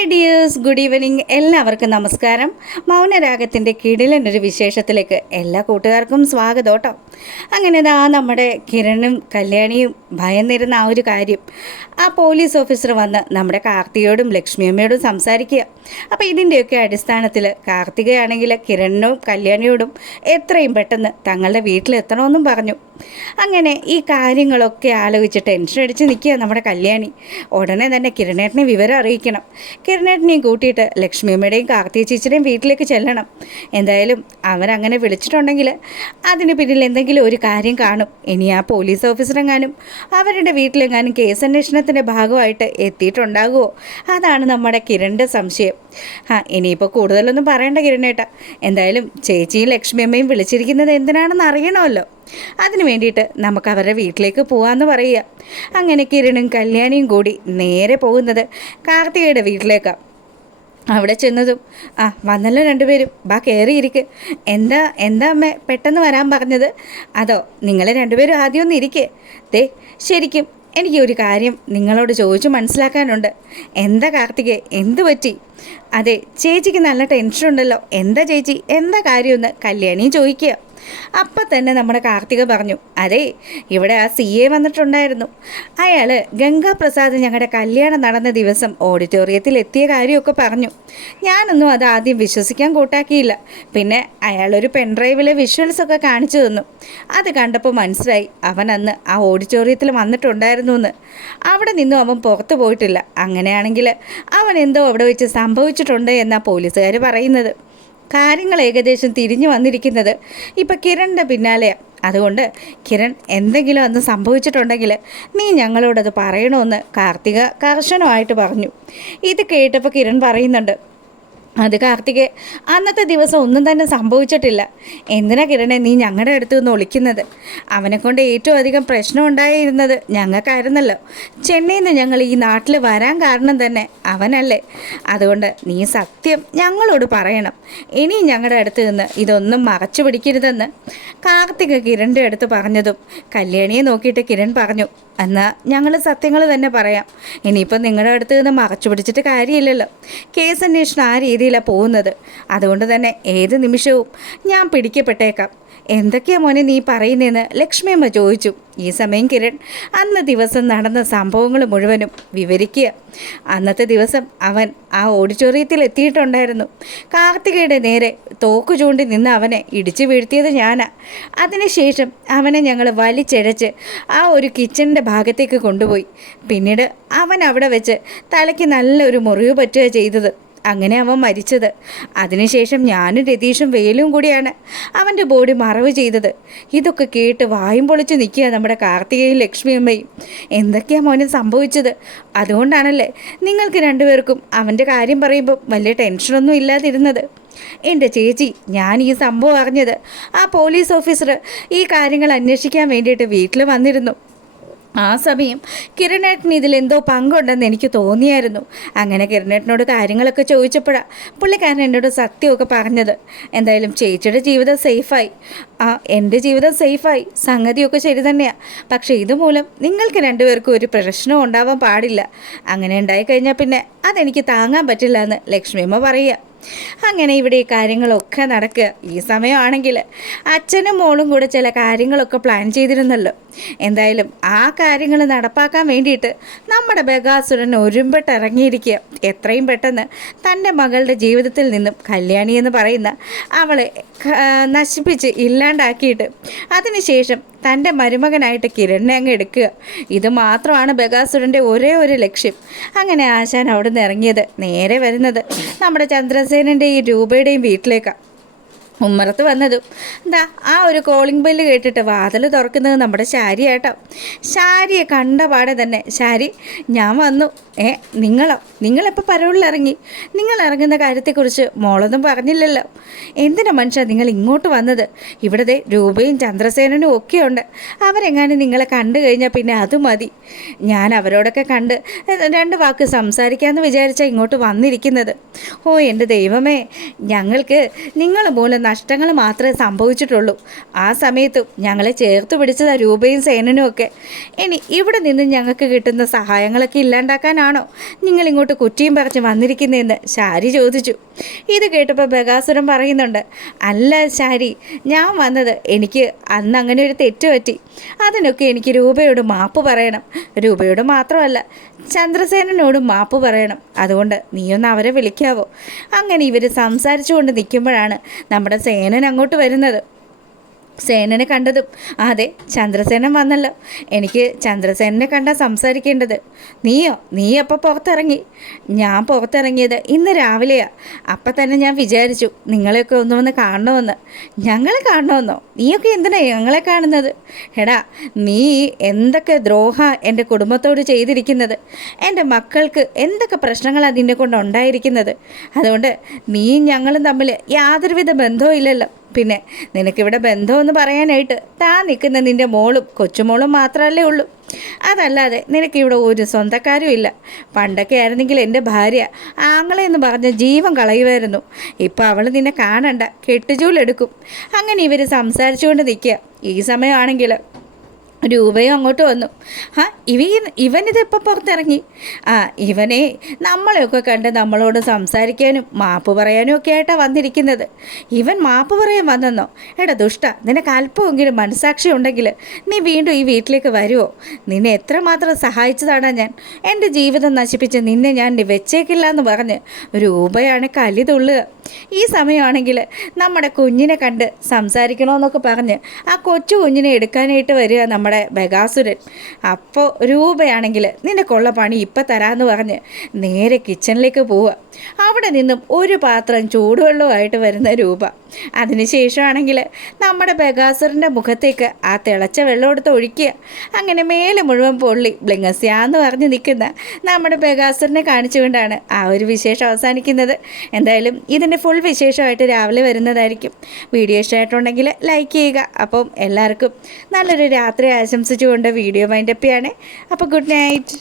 Hi dears, good evening. എല്ലാവർക്കും നമസ്കാരം. മൗനരാഗത്തിൻ്റെ കിടിലനൊരു വിശേഷത്തിലേക്ക് എല്ലാ കൂട്ടുകാർക്കും സ്വാഗതം കേട്ടോ. അങ്ങനെ നമ്മുടെ കിരണും കല്യാണിയും ഭയന്നിരുന്ന ആ ഒരു കാര്യം ആ പോലീസ് ഓഫീസർ വന്ന് നമ്മുടെ കാർത്തികയോടും ലക്ഷ്മിയമ്മയോടും സംസാരിക്കുക. അപ്പോൾ ഇതിൻ്റെയൊക്കെ അടിസ്ഥാനത്തിൽ കാർത്തികയാണെങ്കിൽ കിരണിനോടും കല്യാണിയോടും എത്രയും പെട്ടെന്ന് തങ്ങളുടെ വീട്ടിലെത്തണമെന്നും പറഞ്ഞു. അങ്ങനെ ഈ കാര്യങ്ങളൊക്കെ ആലോചിച്ച് ടെൻഷൻ അടിച്ച് നിൽക്കുക നമ്മുടെ കല്യാണി. ഉടനെ തന്നെ കിരണേട്ടനെ വിവരം അറിയിക്കണം. കിരണേട്ടനെയും കൂട്ടിയിട്ട് ലക്ഷ്മിയമ്മയുടെയും കാർത്തിക ചേച്ചിയുടെയും വീട്ടിലേക്ക് ചെല്ലണം. എന്തായാലും അവരങ്ങനെ വിളിച്ചിട്ടുണ്ടെങ്കിൽ അതിന് പിന്നിൽ എന്തെങ്കിലും ഒരു കാര്യം കാണും. ഇനി ആ പോലീസ് ഓഫീസറെങ്ങാനും അവരുടെ വീട്ടിലെങ്ങാനും കേസന്വേഷണത്തിൻ്റെ ഭാഗമായിട്ട് എത്തിയിട്ടുണ്ടാകുമോ? അതാണ് നമ്മുടെ കിരണിൻ്റെ സംശയം. ഇനിയിപ്പോൾ കൂടുതലൊന്നും പറയണ്ട കിരണേട്ട. എന്തായാലും ചേച്ചിയും ലക്ഷ്മിയമ്മയും വിളിച്ചിരിക്കുന്നത് എന്തിനാണെന്ന് അറിയണമല്ലോ. അതിനു വേണ്ടിയിട്ട് നമുക്ക് അവരുടെ വീട്ടിലേക്ക് പോകാമെന്ന് പറയുക. അങ്ങനെ കിരണും കല്യാണിയും കൂടി നേരെ പോകുന്നത് കാർത്തികയുടെ വീട്ടിലേക്കാണ്. അവിടെ ചെന്നതും വന്നല്ലോ രണ്ടുപേരും, കയറിയിരിക്ക്. എന്താ അമ്മ പെട്ടെന്ന് വരാൻ പറഞ്ഞത്? അതോ നിങ്ങൾ രണ്ടുപേരും ആദ്യം ഒന്ന് ഇരിക്കേ. ശരിക്കും എനിക്ക് ഒരു കാര്യം നിങ്ങളോട് ചോദിച്ചു മനസ്സിലാക്കാനുണ്ട്. എന്താ കാർത്തികേ, എന്തു പറ്റി? അതെ, ചേച്ചിക്ക് നല്ല ടെൻഷനുണ്ടല്ലോ. എന്താ ചേച്ചി, എന്താ കാര്യമെന്ന് കല്യാണിയും ചോദിക്കുക. അപ്പം തന്നെ നമ്മുടെ കാർത്തിക പറഞ്ഞു, അതെ, ഇവിടെ ആ CA വന്നിട്ടുണ്ടായിരുന്നു. അയാൾ ഗംഗാപ്രസാദ് ഞങ്ങളുടെ കല്യാണം നടന്ന ദിവസം ഓഡിറ്റോറിയത്തിൽ എത്തിയ കാര്യമൊക്കെ പറഞ്ഞു. ഞാനൊന്നും അത് ആദ്യം വിശ്വസിക്കാൻ കൂട്ടാക്കിയില്ല. പിന്നെ അയാളൊരു പെൻഡ്രൈവിലെ വിഷ്വൽസൊക്കെ കാണിച്ചു തന്നു. അത് കണ്ടപ്പോൾ മനസ്സിലായി അവൻ അന്ന് ആ ഓഡിറ്റോറിയത്തിൽ വന്നിട്ടുണ്ടായിരുന്നു എന്ന്. അവിടെ നിന്നും അവൻ പുറത്തു പോയിട്ടില്ല. അങ്ങനെയാണെങ്കിൽ അവൻ എന്തോ അവിടെ വെച്ച് സംഭവിച്ചിട്ടുണ്ട് എന്നാണ് പോലീസുകാർ പറയുന്നത്. കാര്യങ്ങൾ ഏകദേശം തിരിഞ്ഞു വന്നിരിക്കുന്നത് ഇപ്പം കിരണിൻ്റെ പിന്നാലെയാണ്. അതുകൊണ്ട് കിരൺ എന്തെങ്കിലും അന്ന് സംഭവിച്ചിട്ടുണ്ടെങ്കിൽ നീ ഞങ്ങളോടത് പറയണമെന്ന് കാർത്തിക കർശനമായിട്ട് പറഞ്ഞു. ഇത് കേട്ടപ്പോൾ കിരൺ പറയുന്നുണ്ട്, അത് കാർത്തികെ, അന്നത്തെ ദിവസം ഒന്നും തന്നെ സംഭവിച്ചിട്ടില്ല. എന്തിനാ കിരണെ നീ ഞങ്ങളുടെ അടുത്ത് നിന്ന് ഒളിക്കുന്നത്? അവനെക്കൊണ്ട് ഏറ്റവും അധികം പ്രശ്നം ഉണ്ടായിരുന്നത് ഞങ്ങൾക്കായിരുന്നല്ലോ. ചെന്നൈയിൽ നിന്ന് ഞങ്ങൾ ഈ നാട്ടിൽ വരാൻ കാരണം തന്നെ അവനല്ലേ. അതുകൊണ്ട് നീ സത്യം ഞങ്ങളോട് പറയണം. ഇനിയും ഞങ്ങളുടെ അടുത്ത് നിന്ന് ഇതൊന്നും മറച്ചു പിടിക്കരുതെന്ന് കാർത്തിക കിരണിൻ്റെ അടുത്ത് പറഞ്ഞതും കല്യാണിയെ നോക്കിയിട്ട് കിരൺ പറഞ്ഞു, എന്നാൽ ഞങ്ങൾ സത്യങ്ങൾ തന്നെ പറയാം. ഇനിയിപ്പം നിങ്ങളുടെ അടുത്ത് നിന്ന് മറച്ചു പിടിച്ചിട്ട് കാര്യമില്ലല്ലോ. കേസ് അന്വേഷണം ആ രീതിയിലാണ് പോകുന്നത്. അതുകൊണ്ട് തന്നെ ഏത് നിമിഷവും ഞാൻ പിടിക്കപ്പെട്ടേക്കാം. എന്തൊക്കെയാ മോനെ നീ പറയുന്നതെന്ന് ലക്ഷ്മിയമ്മ ചോദിച്ചു. ഈ സമയം കിരൺ അന്ന് ദിവസം നടന്ന സംഭവങ്ങൾ മുഴുവനും വിവരിക്കുക. അന്നത്തെ ദിവസം അവൻ ആ ഓഡിറ്റോറിയത്തിൽ എത്തിയിട്ടുണ്ടായിരുന്നു. കാർത്തികയുടെ നേരെ തോക്ക് ചൂണ്ടി നിന്ന് അവനെ ഇടിച്ചു വീഴ്ത്തിയത് ഞാനാ. അതിനുശേഷം അവനെ ഞങ്ങൾ വലിച്ചഴച്ച് ആ ഒരു കിച്ചണിൻ്റെ ഭാഗത്തേക്ക് കൊണ്ടുപോയി. പിന്നീട് അവൻ അവിടെ വെച്ച് തലയ്ക്ക് നല്ലൊരു മുറിവ് പറ്റുക ചെയ്തത്. അങ്ങനെ അവൻ മരിച്ചത്. അതിനുശേഷം ഞാനും രതീഷും വേലും കൂടിയാണ് അവൻ്റെ ബോഡി മറവ് ചെയ്തത്. ഇതൊക്കെ കേട്ട് വായും പൊളിച്ച് നിൽക്കുക നമ്മുടെ കാർത്തികയും ലക്ഷ്മിയമ്മയും. എന്തൊക്കെയാണ് മോനെ സംഭവിച്ചത്? അതുകൊണ്ടാണല്ലേ നിങ്ങൾക്ക് രണ്ടുപേർക്കും അവൻ്റെ കാര്യം പറയുമ്പോൾ വലിയ ടെൻഷനൊന്നും ഇല്ലാതിരുന്നത്? എൻ്റെ ചേച്ചി, ഞാൻ ഈ സംഭവം അറിഞ്ഞത് ആ പോലീസ് ഓഫീസർ ഈ കാര്യങ്ങൾ അന്വേഷിക്കാൻ വേണ്ടിയിട്ട് വീട്ടിൽ വന്നിരുന്നു. ആ സമയം കിരണേട്ടന് ഇതിലെന്തോ പങ്കുണ്ടെന്ന് എനിക്ക് തോന്നിയായിരുന്നു. അങ്ങനെ കിരണേട്ടനോട് കാര്യങ്ങളൊക്കെ ചോദിച്ചപ്പോഴാണ് പുള്ളിക്കാരൻ എന്നോട് സത്യമൊക്കെ പറഞ്ഞത്. എന്തായാലും ചേച്ചിയുടെ ജീവിതം സേഫായി. എൻ്റെ ജീവിതം സേഫായി, സംഗതിയൊക്കെ ശരി തന്നെയാണ്. പക്ഷേ ഇതുമൂലം നിങ്ങൾക്ക് രണ്ടുപേർക്കും ഒരു പ്രശ്നവും ഉണ്ടാവാൻ പാടില്ല. അങ്ങനെ ഉണ്ടായിക്കഴിഞ്ഞാൽ പിന്നെ അതെനിക്ക് താങ്ങാൻ പറ്റില്ല എന്ന് ലക്ഷ്മിയമ്മ പറയുക. അങ്ങനെ ഇവിടെ ഈ കാര്യങ്ങളൊക്കെ നടക്കുക. ഈ സമയമാണെങ്കിൽ അച്ഛനും മോളും കൂടെ ചില കാര്യങ്ങളൊക്കെ പ്ലാൻ ചെയ്തിരുന്നല്ലോ. എന്തായാലും ആ കാര്യങ്ങൾ നടപ്പാക്കാൻ വേണ്ടിയിട്ട് നമ്മുടെ ബഗാസുരൻ ഒരുമ്പിട്ടിറങ്ങിയിരിക്കുക. എത്രയും പെട്ടെന്ന് തൻ്റെ മകളുടെ ജീവിതത്തിൽ നിന്നും കല്യാണി എന്ന് പറയുന്ന അവളെ നശിപ്പിച്ച് ഇല്ലാണ്ടാക്കിയിട്ട് അതിനുശേഷം തൻ്റെ മരുമകനായിട്ട് കിരണിനെ അങ്ങ് എടുക്കുക. ഇത് മാത്രമാണ് ബഗാസുരൻ്റെ ഒരേ ഒരു ലക്ഷ്യം. അങ്ങനെ ആശാൻ അവിടെ നിന്ന് ഇറങ്ങിയത് നേരെ വരുന്നത് നമ്മുടെ ചന്ദ്രസേനൻ്റെയും രൂപയുടെയും വീട്ടിലേക്കാണ്. ഉമ്മറത്ത് വന്നതും ആ ഒരു കോളിംഗ് ബെല്ല് കേട്ടിട്ട് വാതിൽ തുറക്കുന്നത് നമ്മുടെ ശാരിയാട്ടോ. ശാരിയെ കണ്ട പാടെ തന്നെ, ശാരി ഞാൻ വന്നു. നിങ്ങളെപ്പോൾ പരോളിലിറങ്ങി? നിങ്ങൾ ഇറങ്ങുന്ന കാര്യത്തെക്കുറിച്ച് മോളൊന്നും പറഞ്ഞില്ലല്ലോ. എന്തിനാ മനുഷ്യ നിങ്ങൾ ഇങ്ങോട്ട് വന്നത്? ഇവിടുത്തെ രൂപയും ചന്ദ്രസേനനും ഒക്കെ ഉണ്ട്. അവരെങ്ങാനും നിങ്ങളെ കണ്ടു കഴിഞ്ഞാൽ പിന്നെ അത് മതി. ഞാൻ അവരോടൊക്കെ കണ്ട് 2 വാക്ക് സംസാരിക്കാമെന്ന് വിചാരിച്ചാൽ ഇങ്ങോട്ട് വന്നിരിക്കുന്നത്. എൻ്റെ ദൈവമേ, ഞങ്ങൾക്ക് നിങ്ങൾ മൂലം നഷ്ടങ്ങൾ മാത്രമേ സംഭവിച്ചിട്ടുള്ളൂ. ആ സമയത്തും ഞങ്ങളെ ചേർത്ത് പിടിച്ചതാ രൂപയും സേനനും ഒക്കെ. ഇനി ഇവിടെ നിന്ന് ഞങ്ങൾക്ക് കിട്ടുന്ന സഹായങ്ങളൊക്കെ ഇല്ലാണ്ടാക്കാനാണോ നിങ്ങളിങ്ങോട്ട് കുറ്റിയും പറിച്ച് വന്നിരിക്കുന്നതെന്ന് ശാരി ചോദിച്ചു. ഇത് കേട്ടപ്പോൾ ബകാസുരൻ പറയുന്നുണ്ട്, അല്ല ശാരി, ഞാൻ വന്നത് എനിക്ക് അന്ന് അങ്ങനെ ഒരു തെറ്റ് പറ്റി. അതിനൊക്കെ എനിക്ക് രൂപയോട് മാപ്പ് പറയണം. രൂപയോട് മാത്രമല്ല, ചന്ദ്രസേനനോടും മാപ്പ് പറയണം. അതുകൊണ്ട് നീയൊന്ന് അവരെ വിളിക്കാവോ? അങ്ങനെ ഇവർ സംസാരിച്ചുകൊണ്ട് നിൽക്കുമ്പോഴാണ് നമ്മുടെ സേനൻ അങ്ങോട്ട് വരുന്നത്. സേനനെ കണ്ടതും, അതെ, ചന്ദ്രസേനൻ വന്നല്ലോ. എനിക്ക് ചന്ദ്രസേനനെ കണ്ടാൽ സംസാരിക്കേണ്ടത്. നീ അപ്പോൾ പുറത്തിറങ്ങി? ഞാൻ പുറത്തിറങ്ങിയത് ഇന്ന് രാവിലെയാണ്. അപ്പം തന്നെ ഞാൻ വിചാരിച്ചു നിങ്ങളെയൊക്കെ ഒന്ന് വന്ന് കാണണമെന്ന്. ഞങ്ങളെ കാണണമെന്നോ? നീയൊക്കെ എന്തിനാ ഞങ്ങളെ കാണുന്നത്? എടാ, നീ എന്തൊക്കെ ദ്രോഹ എൻ്റെ കുടുംബത്തോട് ചെയ്തിരിക്കുന്നത്. എൻ്റെ മക്കൾക്ക് എന്തൊക്കെ പ്രശ്നങ്ങളാണ് നിന്നെ കൊണ്ട് ഉണ്ടായിരിക്കുന്നത്. അതുകൊണ്ട് നീയും ഞങ്ങളും തമ്മിൽ യാതൊരുവിധ ബന്ധവും ഇല്ലല്ലോ. പിന്നെ നിനക്കിവിടെ ബന്ധമെന്ന് പറയാനായിട്ട് താൻ നിൽക്കുന്ന നിൻ്റെ മോളും കൊച്ചുമോളും മാത്രമല്ലേ ഉള്ളൂ. അതല്ലാതെ നിനക്കിവിടെ ഒരു സ്വന്തക്കാരും ഇല്ല. പണ്ടൊക്കെ ആയിരുന്നെങ്കിൽ എൻ്റെ ഭാര്യ ആങ്ങളെന്ന് പറഞ്ഞ് ജീവൻ കളയുമായിരുന്നു. ഇപ്പം അവൾ നിന്നെ കാണണ്ട, കെട്ടുചൂലെടുക്കും. അങ്ങനെ ഇവർ സംസാരിച്ചുകൊണ്ട് നിൽക്കുക. ഈ സമയമാണെങ്കിൽ രൂപയും അങ്ങോട്ട് വന്നു. ഇവനിതെപ്പോൾ പുറത്തിറങ്ങി? ഇവനെ നമ്മളെയൊക്കെ കണ്ട് നമ്മളോട് സംസാരിക്കാനും മാപ്പ് പറയാനും ഒക്കെ ആയിട്ടാണ് വന്നിരിക്കുന്നത്. ഇവൻ മാപ്പ് പറയാൻ വന്നെന്നോ? എടാ ദുഷ്ട, നിനക്ക് അല്പമെങ്കിലും മനസ്സാക്ഷി ഉണ്ടെങ്കിൽ നീ വീണ്ടും ഈ വീട്ടിലേക്ക് വരുമോ? നിന്നെ എത്രമാത്രം സഹായിച്ചതാണ് ഞാൻ. എൻ്റെ ജീവിതം നശിപ്പിച്ച് നിന്നെ ഞാൻ വെച്ചേക്കില്ല എന്ന് പറഞ്ഞ് രൂപയാണ് കലി തുള്ളുക. ഈ സമയമാണെങ്കിൽ നമ്മുടെ കുഞ്ഞിനെ കണ്ട് സംസാരിക്കണമെന്നൊക്കെ പറഞ്ഞ് ആ കൊച്ചു കുഞ്ഞിനെ എടുക്കാനായിട്ട് വരിക നമ്മുടെ ബകാസുരൻ. അപ്പോൾ രൂപയാണെങ്കിൽ നിനക്കുള്ള പണി ഇപ്പം തരാമെന്ന് പറഞ്ഞ് നേരെ കിച്ചണിലേക്ക് പോവുക. അവിടെ നിന്നും ഒരു പാത്രം ചൂടുവെള്ളമായിട്ട് വരുന്ന രൂപ. അതിനുശേഷമാണെങ്കിൽ നമ്മുടെ ബകാസുരൻ്റെ മുഖത്തേക്ക് ആ തിളച്ച വെള്ളം എടുത്ത് ഒഴിക്കുക. അങ്ങനെ മേലെ മുഴുവൻ പൊള്ളി ബ്ലിങ്ങസ്യാന്ന് പറഞ്ഞ് നിൽക്കുന്ന നമ്മുടെ ബകാസുരനെ കാണിച്ചുകൊണ്ടാണ് ആ ഒരു വിശേഷം അവസാനിക്കുന്നത്. എന്തായാലും ഇതിൻ്റെ ഫുൾ വിശേഷമായിട്ട് രാവിലെ വരുന്നതായിരിക്കും. വീഡിയോ ഇഷ്ടമായിട്ടുണ്ടെങ്കിൽ ലൈക്ക് ചെയ്യുക. അപ്പം എല്ലാവർക്കും നല്ലൊരു രാത്രി ആശംസിച്ചുകൊണ്ട് വീഡിയോ വൈൻഡപ്പ് ചെയ്യാണ്. അപ്പോൾ ഗുഡ് നൈറ്റ്.